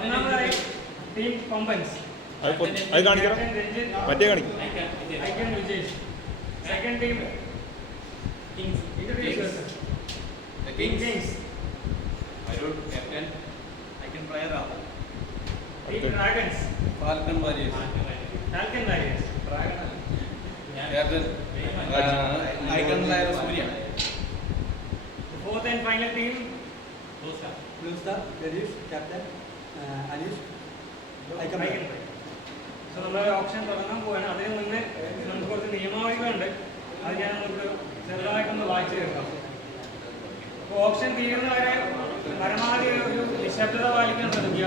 ഒന്നാമതായി ടീം കൊമ്പൻസ്. അത് കാണിക്കണം, മറ്റേ കാണിക്കും. Icon Vijesh. Second team kings. Kings. Arun captain. Icon player ആണ്. Team dragons. Falcon warriors. Falcon warriors. Captain icon player Surya. Fourth and final team Blue Star, Rajesh, Captain, Anish, Icon. So നമ്മൾ option തുടങ്ങാൻ പോവാണ്. അതിന് മുന്നേ നമുക്ക് കുറച്ച് നിയമാവലികളുണ്ട്, അത് ഞാൻ നമുക്ക് ചെറുതായിട്ടൊന്ന് വായിച്ചു തീർക്കാം. അപ്പോൾ ഓപ്ഷൻ തീരുന്നവരെ പരമാവധി ഒരു നിശബ്ദത പാലിക്കാൻ ശ്രമിക്കുക.